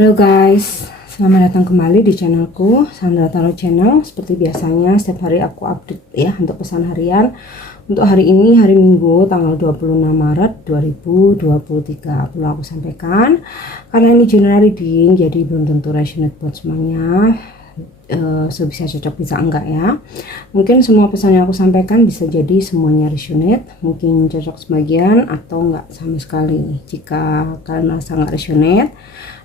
Halo guys, selamat datang kembali di channelku Sandra Tarot Channel. Seperti biasanya setiap hari aku update ya untuk pesan harian. Untuk hari ini hari Minggu tanggal 26 Maret 2023 perlu aku sampaikan karena ini general reading jadi belum tentu resonate buat semuanya. So bisa cocok bisa enggak ya. Mungkin semua pesan yang aku sampaikan bisa jadi semuanya resonate, mungkin cocok sebagian atau enggak sama sekali. Jika kalian merasa enggak resonate,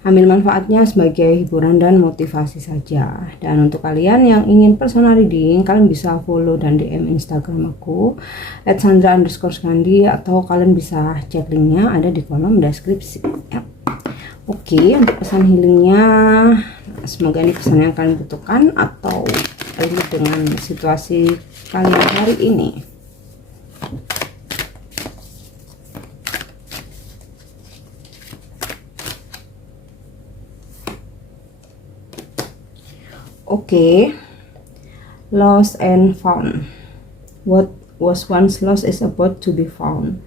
ambil manfaatnya sebagai hiburan dan motivasi saja. Dan untuk kalian yang ingin personal reading, kalian bisa follow dan DM Instagram aku @sandra_skandi atau kalian bisa cek linknya ada di kolom deskripsi ya. Oke, untuk pesan healingnya, semoga ini pesan yang kalian butuhkan atau relate dengan situasi kalian hari ini. Oke, lost and found. What was once lost is about to be found.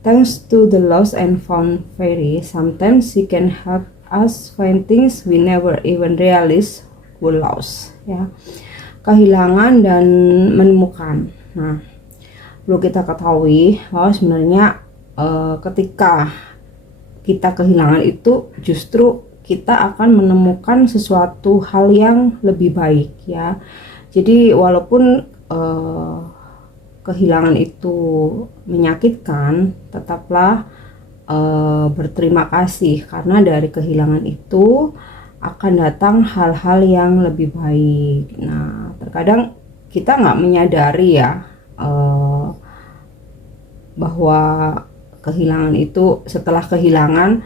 Thanks to the lost and found fairy, sometimes she can help us find things we never even realize we lost. Ya, kehilangan dan menemukan. Nah, perlu kita ketahui bahwa sebenarnya ketika kita kehilangan itu justru kita akan menemukan sesuatu hal yang lebih baik ya. Jadi walaupun kehilangan itu menyakitkan, tetaplah berterima kasih karena dari kehilangan itu akan datang hal-hal yang lebih baik. Nah, terkadang kita nggak menyadari ya bahwa kehilangan itu, setelah kehilangan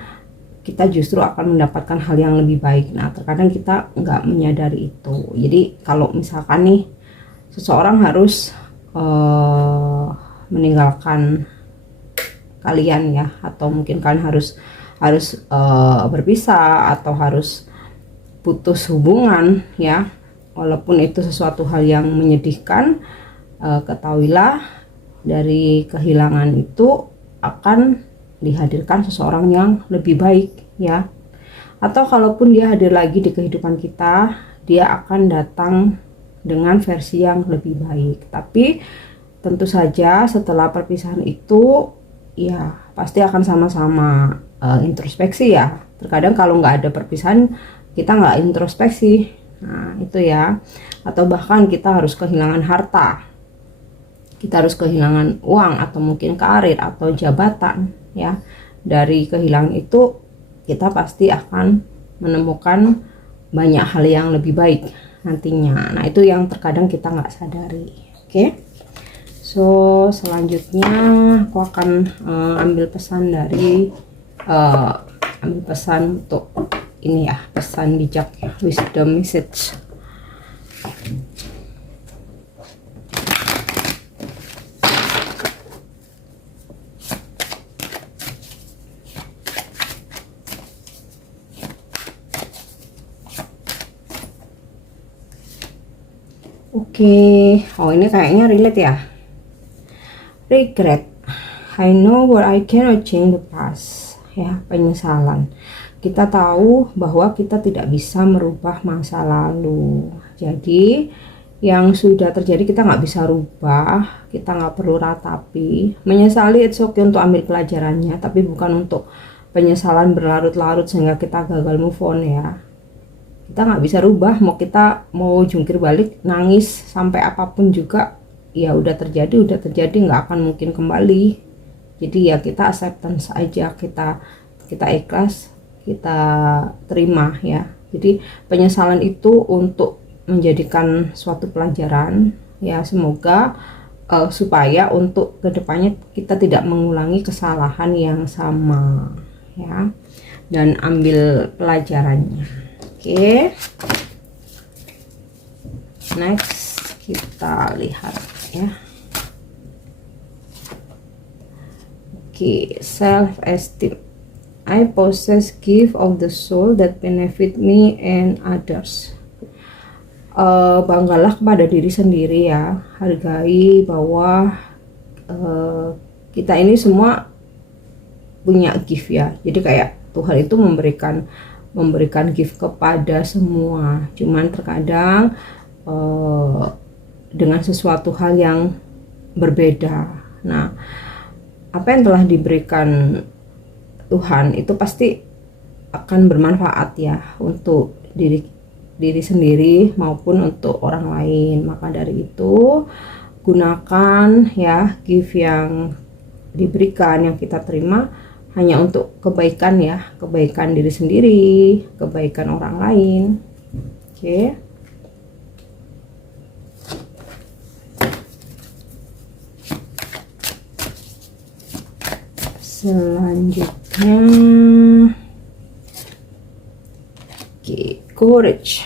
kita justru akan mendapatkan hal yang lebih baik. Nah, terkadang kita nggak menyadari itu. Jadi kalau misalkan nih seseorang harus meninggalkan kalian ya, atau mungkin kalian harus berpisah atau harus putus hubungan ya, walaupun itu sesuatu hal yang menyedihkan, ketahuilah dari kehilangan itu akan dihadirkan seseorang yang lebih baik ya. Atau kalaupun dia hadir lagi di kehidupan kita, dia akan datang dengan versi yang lebih baik. Tapi tentu saja setelah perpisahan itu ya pasti akan sama-sama introspeksi ya. Terkadang kalau nggak ada perpisahan kita nggak introspeksi. Nah itu ya. Atau bahkan kita harus kehilangan harta, kita harus kehilangan uang atau mungkin karir atau jabatan ya. Dari kehilangan itu kita pasti akan menemukan banyak hal yang lebih baik nantinya. Nah itu yang terkadang kita nggak sadari. Oke, so selanjutnya aku akan ambil pesan dari ambil pesan untuk ini ya, pesan bijak ya, wisdom message. Oke, oh ini kayaknya relate ya. Regret. I know what I cannot change the past. Ya, penyesalan. Kita tahu bahwa kita tidak bisa merubah masa lalu. Jadi, yang sudah terjadi kita nggak bisa rubah, kita nggak perlu ratapi. Menyesali it's okay untuk ambil pelajarannya, tapi bukan untuk penyesalan berlarut-larut sehingga kita gagal move on ya. Kita nggak bisa rubah, kita mau jungkir balik nangis sampai apapun juga ya udah terjadi nggak akan mungkin kembali. Jadi ya kita acceptance aja, kita ikhlas, kita terima ya. Jadi penyesalan itu untuk menjadikan suatu pelajaran ya, semoga supaya untuk kedepannya kita tidak mengulangi kesalahan yang sama ya, dan ambil pelajarannya. Oke, next kita lihat ya. Oke, self esteem. I possess gift of the soul that benefit me and others. Banggalah kepada diri sendiri ya, hargai bahwa kita ini semua punya gift ya. Jadi kayak Tuhan itu memberikan memberikan gift kepada semua, cuman terkadang dengan sesuatu hal yang berbeda. Nah, apa yang telah diberikan Tuhan itu pasti akan bermanfaat ya untuk diri sendiri maupun untuk orang lain. Maka dari itu gunakan ya gift yang diberikan, yang kita terima hanya untuk kebaikan ya, kebaikan diri sendiri, kebaikan orang lain. Oke. Selanjutnya, courage.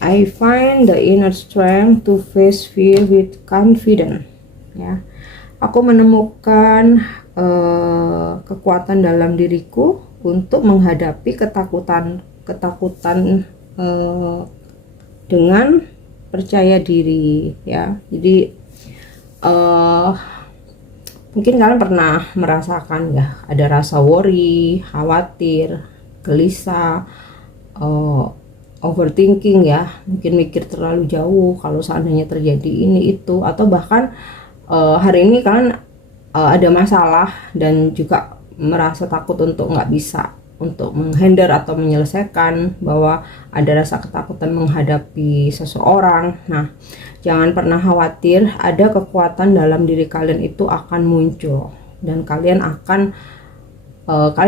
I find the inner strength to face fear with confidence. Ya, aku menemukan kekuatan dalam diriku untuk menghadapi ketakutan dengan percaya diri. Ya, jadi mungkin kalian pernah merasakan ya, ada rasa worry, khawatir, gelisah, overthinking ya, mungkin mikir terlalu jauh kalau seandainya terjadi ini itu, atau bahkan hari ini kalian ada masalah dan juga merasa takut untuk nggak bisa untuk menghandle atau menyelesaikan, bahwa ada rasa ketakutan menghadapi seseorang. Nah, jangan pernah khawatir, ada kekuatan dalam diri kalian itu akan muncul dan kalian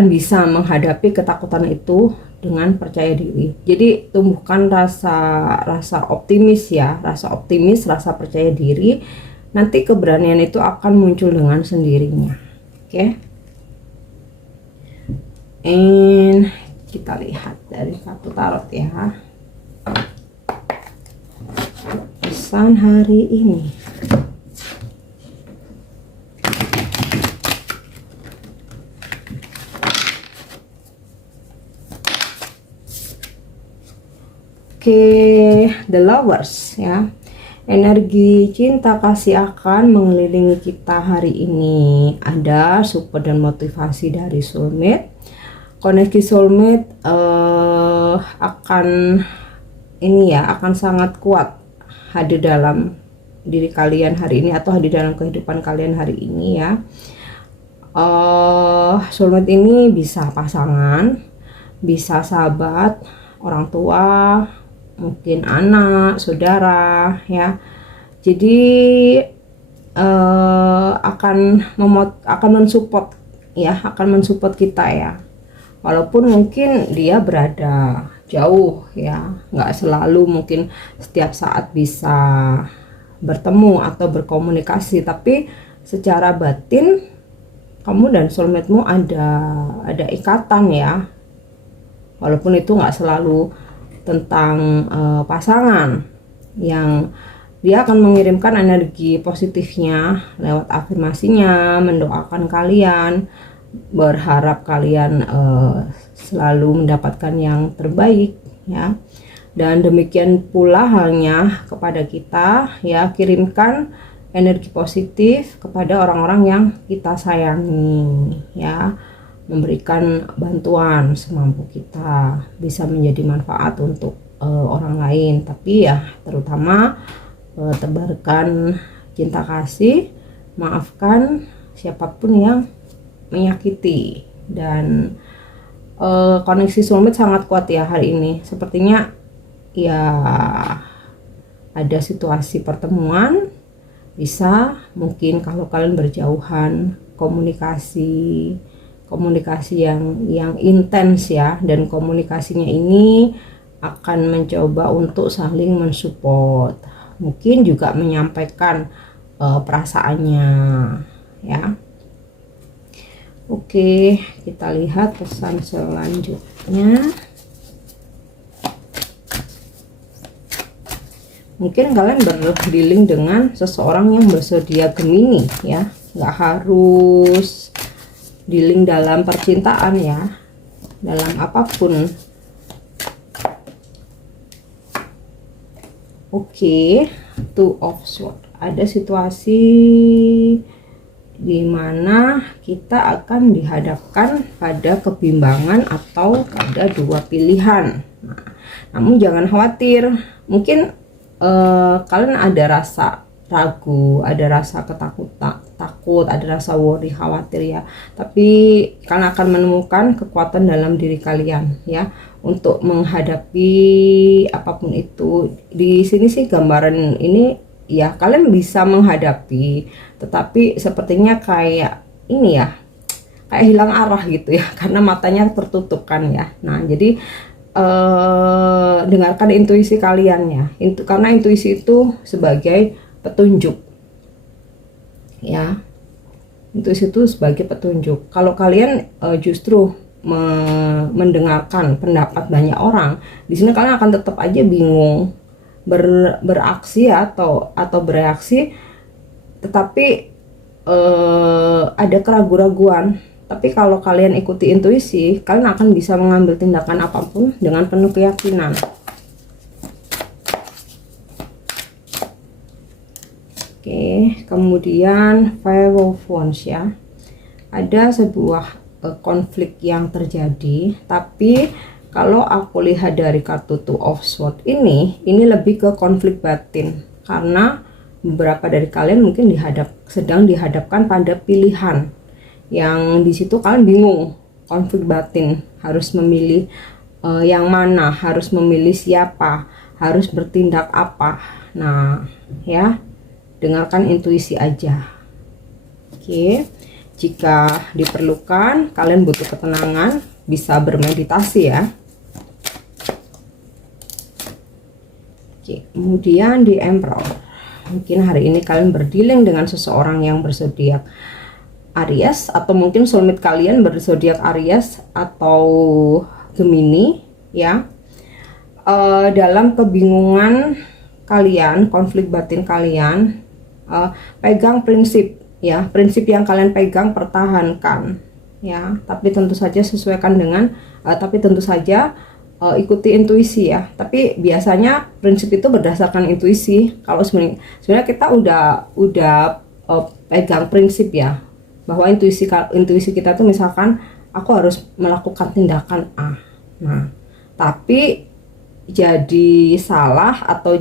bisa menghadapi ketakutan itu dengan percaya diri. Jadi tumbuhkan rasa optimis ya, rasa percaya diri. Nanti keberanian itu akan muncul dengan sendirinya. Oke. And kita lihat dari kartu tarot ya. Pesan hari ini. Oke, The Lovers ya. Energi cinta kasih akan mengelilingi kita hari ini. Ada support dan motivasi dari soulmate. Koneksi soulmate akan sangat kuat hadir dalam diri kalian hari ini atau hadir dalam kehidupan kalian hari ini ya. Soulmate ini bisa pasangan, bisa sahabat, orang tua, mungkin anak, saudara ya. Jadi akan mensupport kita ya. Walaupun mungkin dia berada jauh ya, nggak selalu mungkin setiap saat bisa bertemu atau berkomunikasi, tapi secara batin kamu dan soulmate-mu ada ikatan ya. Walaupun itu nggak selalu tentang pasangan, yang dia akan mengirimkan energi positifnya lewat afirmasinya, mendoakan kalian, berharap kalian selalu mendapatkan yang terbaik ya. Dan demikian pula halnya kepada kita ya, kirimkan energi positif kepada orang-orang yang kita sayangi ya, memberikan bantuan semampu kita, bisa menjadi manfaat untuk orang lain. Tapi ya terutama tebarkan cinta kasih, maafkan siapapun yang menyakiti. Dan koneksi soulmate sangat kuat ya hari ini. Sepertinya ya ada situasi pertemuan, bisa mungkin kalau kalian berjauhan, komunikasi yang intens ya, dan komunikasinya ini akan mencoba untuk saling mensupport, mungkin juga menyampaikan perasaannya ya. Oke, kita lihat pesan selanjutnya. Mungkin kalian berdealing dengan seseorang yang berzodiak Gemini ya, nggak harus dealing dalam percintaan ya, dalam apapun. Oke, Two of Swords. Ada situasi di mana kita akan dihadapkan pada kebimbangan atau pada dua pilihan. Nah, namun jangan khawatir, mungkin kalian ada rasa ragu, ada rasa takut, ada rasa worry, khawatir ya. Tapi kalian akan menemukan kekuatan dalam diri kalian ya untuk menghadapi apapun itu. Di sini sih gambaran ini ya, kalian bisa menghadapi, tetapi sepertinya kayak ini ya, kayak hilang arah gitu ya, karena matanya tertutup kan ya. Nah, jadi dengarkan intuisi kalian ya, karena intuisi itu sebagai petunjuk ya, intuisi itu sebagai petunjuk. Kalau kalian justru mendengarkan pendapat banyak orang, di sini kalian akan tetap aja bingung beraksi atau bereaksi, tetapi ada keraguan-raguan. Tapi kalau kalian ikuti intuisi, kalian akan bisa mengambil tindakan apapun dengan penuh keyakinan. Oke, kemudian Five of Wands ya. Ada sebuah konflik yang terjadi, tapi kalau aku lihat dari kartu Two of Swords ini lebih ke konflik batin, karena beberapa dari kalian mungkin sedang dihadapkan pada pilihan yang di situ kalian bingung, konflik batin, harus memilih yang mana, harus memilih siapa, harus bertindak apa. Nah ya, dengarkan intuisi aja. Oke, jika diperlukan kalian butuh ketenangan, bisa bermeditasi ya. Oke, kemudian di Emperor, mungkin hari ini kalian berdealing dengan seseorang yang berzodiak Aries, atau mungkin soulmate kalian berzodiak Aries atau Gemini ya. Dalam kebingungan kalian, konflik batin kalian, pegang prinsip ya, prinsip yang kalian pegang pertahankan ya, tapi tentu saja sesuaikan dengan tapi tentu saja ikuti intuisi ya. Tapi biasanya prinsip itu berdasarkan intuisi. Kalau sebenarnya kita udah pegang prinsip ya, bahwa intuisi kita tuh misalkan aku harus melakukan tindakan A. Nah, tapi jadi salah atau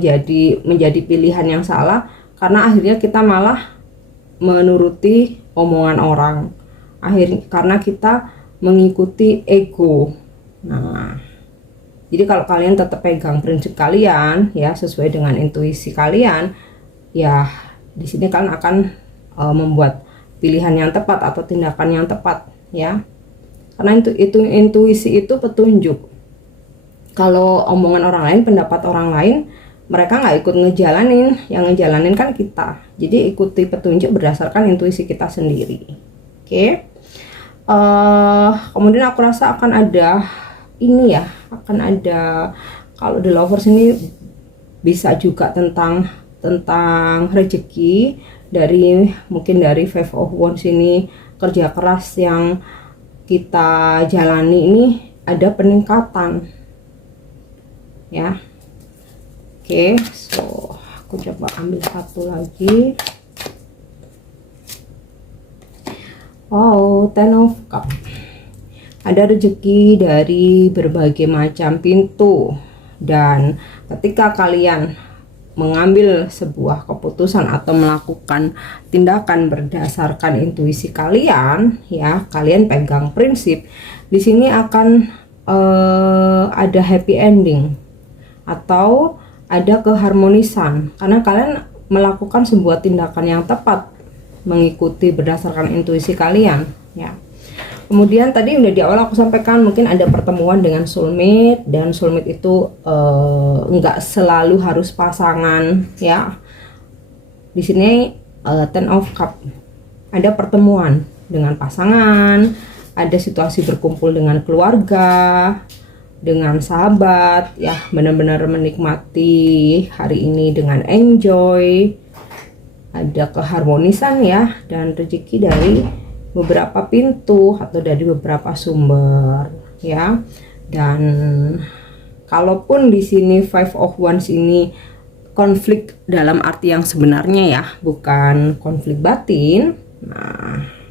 menjadi pilihan yang salah karena akhirnya kita malah menuruti omongan orang. Karena kita mengikuti ego. Nah, jadi kalau kalian tetap pegang prinsip kalian ya, sesuai dengan intuisi kalian, ya di sini kalian akan membuat pilihan yang tepat atau tindakan yang tepat ya. Karena itu intuisi itu petunjuk. Kalau omongan orang lain, pendapat orang lain, mereka nggak ikut ngejalanin, yang ngejalanin kan kita. Jadi ikuti petunjuk berdasarkan intuisi kita sendiri. Oke. Kemudian aku rasa akan ada ini ya, akan ada, kalau The Lovers ini bisa juga tentang rezeki, mungkin dari Five of Wands ini, kerja keras yang kita jalani ini ada peningkatan ya. Oke, so aku coba ambil satu lagi. Oh, Ten of Cups. Ada rezeki dari berbagai macam pintu, dan ketika kalian mengambil sebuah keputusan atau melakukan tindakan berdasarkan intuisi kalian ya, kalian pegang prinsip, di sini akan ada happy ending atau ada keharmonisan karena kalian melakukan sebuah tindakan yang tepat mengikuti berdasarkan intuisi kalian ya. Kemudian tadi udah di awal aku sampaikan mungkin ada pertemuan dengan soulmate, dan soulmate itu enggak selalu harus pasangan ya. Di sini Ten of Cups, ada pertemuan dengan pasangan, ada situasi berkumpul dengan keluarga, dengan sahabat ya, benar-benar menikmati hari ini dengan enjoy, ada keharmonisan ya, dan rezeki dari beberapa pintu atau dari beberapa sumber ya. Dan kalaupun di sini Five of Wands ini konflik dalam arti yang sebenarnya ya, bukan konflik batin, Nah,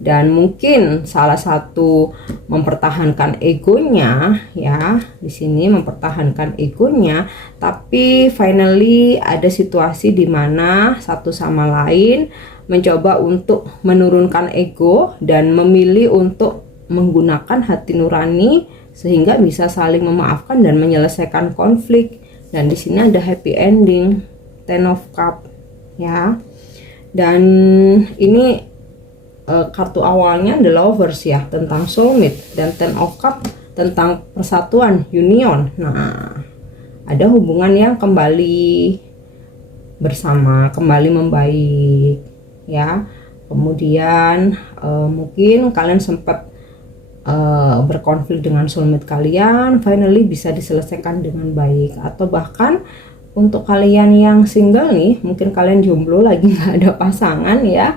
dan mungkin salah satu mempertahankan egonya ya, di sini mempertahankan egonya, tapi finally ada situasi di mana satu sama lain mencoba untuk menurunkan ego dan memilih untuk menggunakan hati nurani sehingga bisa saling memaafkan dan menyelesaikan konflik. Dan di sini ada happy ending, Ten of Cup ya. Dan ini kartu awalnya The Lovers ya, tentang soulmate, dan Ten of Cup tentang persatuan, union. Nah, ada hubungan yang kembali bersama, kembali membaik ya. Kemudian mungkin kalian sempat berkonflik dengan soulmate kalian, finally bisa diselesaikan dengan baik. Atau bahkan untuk kalian yang single nih, mungkin kalian jomblo lagi nggak ada pasangan ya,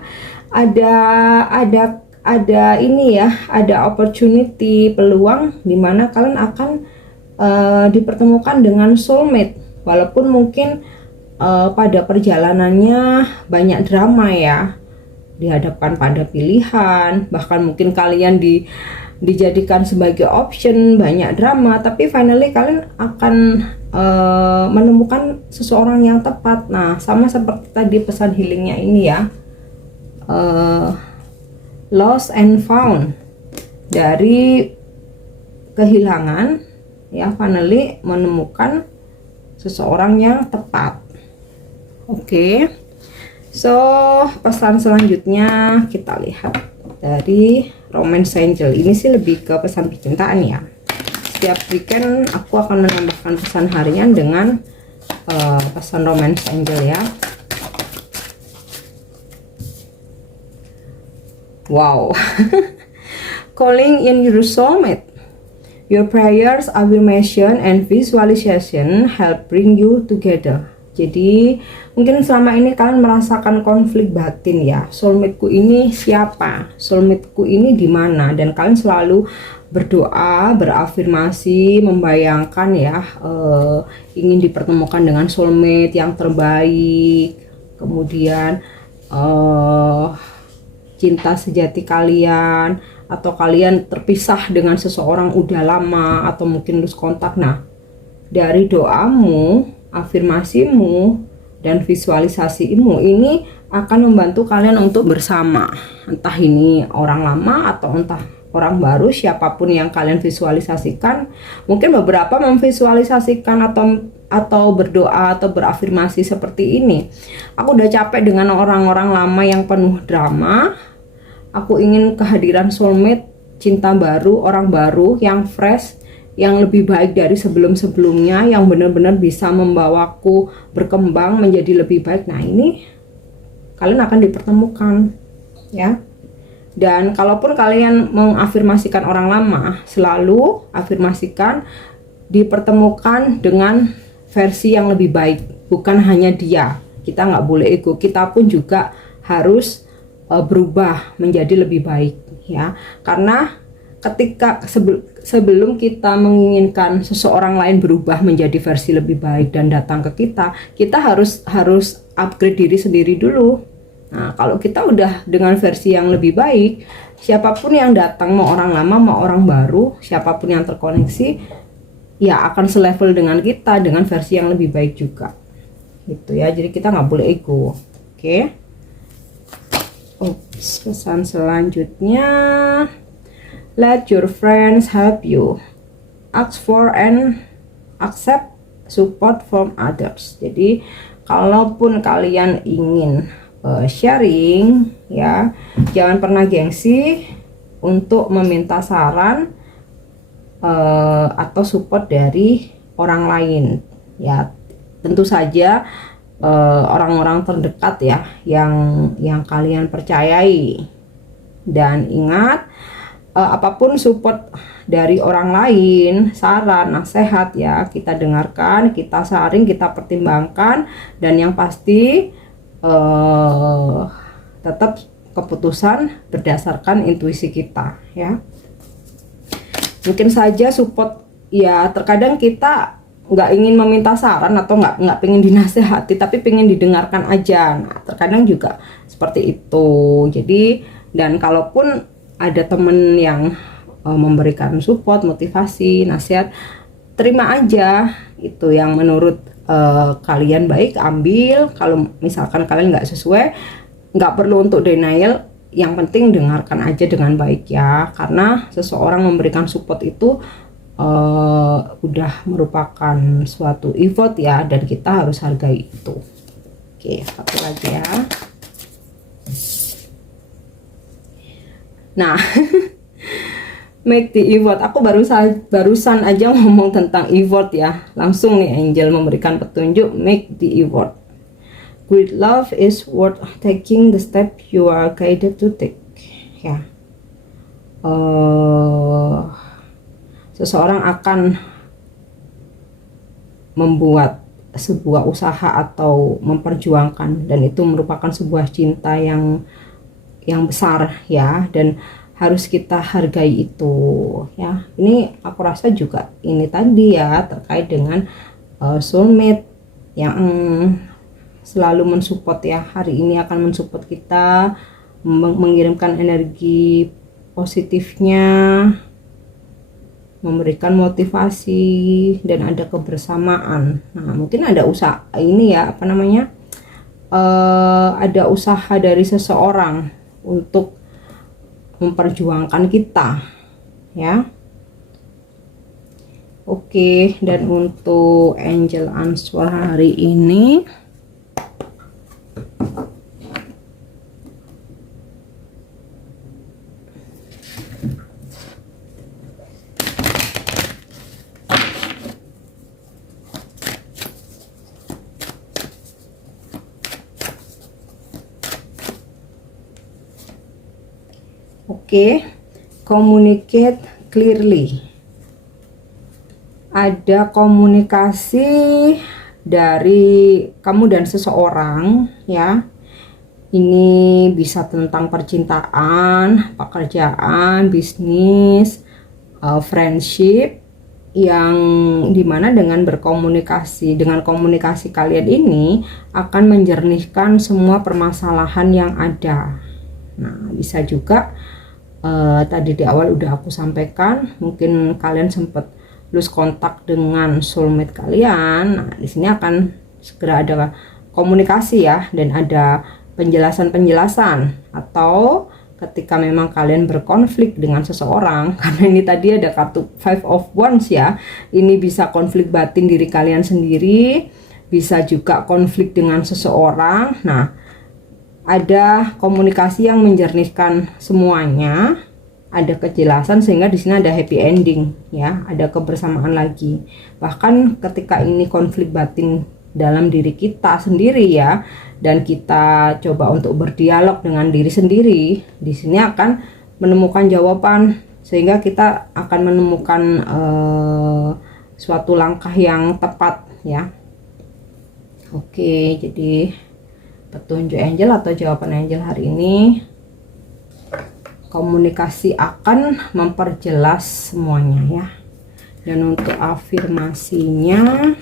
ada ini ya, ada opportunity, peluang dimana kalian akan dipertemukan dengan soulmate, walaupun mungkin pada perjalanannya banyak drama ya, dihadapkan pada pilihan, bahkan mungkin kalian dijadikan sebagai option, banyak drama, tapi finally kalian akan menemukan seseorang yang tepat. Nah, sama seperti tadi pesan healingnya ini ya, lost and found, dari kehilangan ya, finally menemukan seseorang yang tepat. Oke. So, pesan selanjutnya kita lihat dari Romance Angel. Ini sih lebih ke pesan percintaan ya. Setiap weekend aku akan menambahkan pesan harian dengan pesan Romance Angel ya. Wow. Calling in your soulmate. Your prayers, affirmation, and visualization help bring you together. Jadi mungkin selama ini kalian merasakan konflik batin ya, soulmateku ini siapa, soulmateku ini di mana, dan kalian selalu berdoa, berafirmasi, membayangkan ya, ingin dipertemukan dengan soulmate yang terbaik. Kemudian cinta sejati kalian, atau kalian terpisah dengan seseorang udah lama, atau mungkin lose kontak. Nah, dari doamu, afirmasimu, dan visualisasimu ini akan membantu kalian untuk bersama, entah ini orang lama atau entah orang baru, siapapun yang kalian visualisasikan. Mungkin beberapa memvisualisasikan atau berdoa atau berafirmasi seperti ini. Aku udah capek dengan orang-orang lama yang penuh drama. Aku ingin kehadiran soulmate, cinta baru, orang baru yang fresh, yang lebih baik dari sebelum-sebelumnya, yang benar-benar bisa membawaku berkembang menjadi lebih baik. Nah, ini kalian akan dipertemukan ya. Dan kalaupun kalian mengafirmasikan orang lama, selalu afirmasikan dipertemukan dengan versi yang lebih baik, bukan hanya dia. Kita nggak boleh ego, kita pun juga harus berubah menjadi lebih baik ya. Karena ketika sebelum kita menginginkan seseorang lain berubah menjadi versi lebih baik dan datang ke kita harus upgrade diri sendiri dulu. Nah, kalau kita udah dengan versi yang lebih baik, siapapun yang datang, mau orang lama mau orang baru, siapapun yang terkoneksi ya akan selevel dengan kita dengan versi yang lebih baik juga gitu ya. Jadi kita nggak boleh ego. Oke. Pesan selanjutnya, let your friends help you, ask for and accept support from others. Jadi kalaupun kalian ingin sharing ya, jangan pernah gengsi untuk meminta saran atau support dari orang lain ya. Tentu saja orang-orang terdekat ya, yang kalian percayai. Dan ingat, apapun support dari orang lain, saran, nasihat ya, kita dengarkan, kita saring, kita pertimbangkan, dan yang pasti tetap keputusan berdasarkan intuisi kita ya. Mungkin saja support ya, terkadang kita nggak ingin meminta saran atau nggak pengen dinasehati, tapi pengen didengarkan aja. Nah, terkadang juga seperti itu. Jadi, dan kalaupun ada temen yang memberikan support, motivasi, nasihat, terima aja. Itu yang menurut kalian baik, ambil. Kalau misalkan kalian nggak sesuai, nggak perlu untuk denial. Yang penting dengarkan aja dengan baik ya, karena seseorang memberikan support itu udah merupakan suatu effort ya, dan kita harus hargai itu. Oke, satu lagi ya. Nah, make the effort. Aku barusan aja ngomong tentang effort ya. Langsung nih angel memberikan petunjuk, make the effort. Great love is worth taking the step you are guided to take. Ya. Seseorang akan membuat sebuah usaha atau memperjuangkan, dan itu merupakan sebuah cinta yang besar ya, dan harus kita hargai itu ya. Ini aku rasa juga ini tadi ya, terkait dengan soulmate yang selalu mensupport ya, hari ini akan mensupport kita, mengirimkan energi positifnya, memberikan motivasi, dan ada kebersamaan. Nah, mungkin ada usaha ini ya, apa namanya, ada usaha dari seseorang untuk memperjuangkan kita ya. Oke, dan untuk angel answer hari ini, oke, communicate clearly. Ada komunikasi dari kamu dan seseorang ya. Ini bisa tentang percintaan, pekerjaan, bisnis, friendship, yang dimana dengan berkomunikasi, dengan komunikasi kalian ini akan menjernihkan semua permasalahan yang ada. Nah, bisa juga tadi di awal udah aku sampaikan, mungkin kalian sempat lose kontak dengan soulmate kalian. Nah, di sini akan segera ada komunikasi ya, dan ada penjelasan-penjelasan. Atau ketika memang kalian berkonflik dengan seseorang, karena ini tadi ada kartu Five of Wands ya, ini bisa konflik batin diri kalian sendiri, bisa juga konflik dengan seseorang. Nah, ada komunikasi yang menjernihkan semuanya, ada kejelasan, sehingga di sini ada happy ending ya, ada kebersamaan lagi. Bahkan ketika ini konflik batin dalam diri kita sendiri ya, dan kita coba untuk berdialog dengan diri sendiri, di sini akan menemukan jawaban, sehingga kita akan menemukan suatu langkah yang tepat ya. Oke, jadi petunjuk angel atau jawaban angel hari ini, komunikasi akan memperjelas semuanya ya. Dan untuk afirmasinya,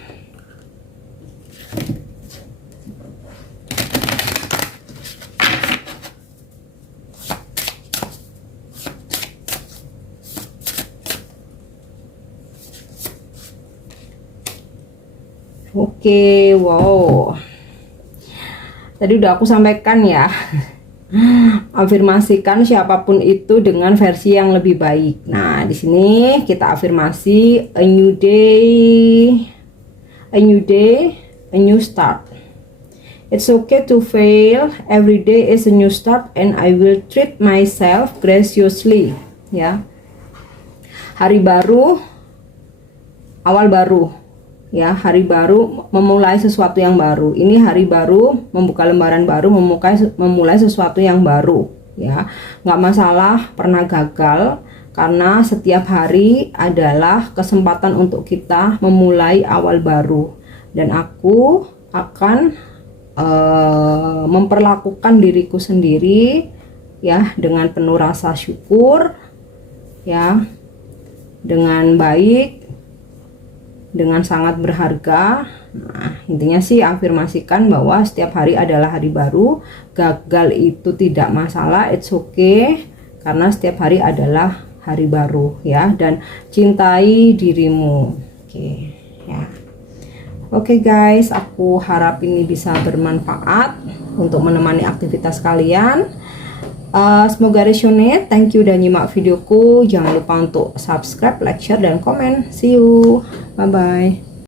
oke, wow, tadi udah aku sampaikan ya. Afirmasikan siapapun itu dengan versi yang lebih baik. Nah, di sini kita afirmasi a new day, a new day, a new start. It's okay to fail. Every day is a new start and I will treat myself graciously. Ya. Hari baru, awal baru. Ya, hari baru memulai sesuatu yang baru. Ini hari baru, membuka lembaran baru, memulai sesuatu yang baru ya. Nggak masalah pernah gagal, karena setiap hari adalah kesempatan untuk kita memulai awal baru. Dan aku akan memperlakukan diriku sendiri ya dengan penuh rasa syukur ya, dengan baik, dengan sangat berharga. Nah, intinya sih afirmasikan bahwa setiap hari adalah hari baru. Gagal itu tidak masalah, it's okay, karena setiap hari adalah hari baru ya. Dan cintai dirimu. Oke ya. Oke guys, aku harap ini bisa bermanfaat untuk menemani aktivitas kalian. Semoga resonate. Thank you udah nyimak videoku. Jangan lupa untuk subscribe, like, share, dan komen. See you. Bye bye.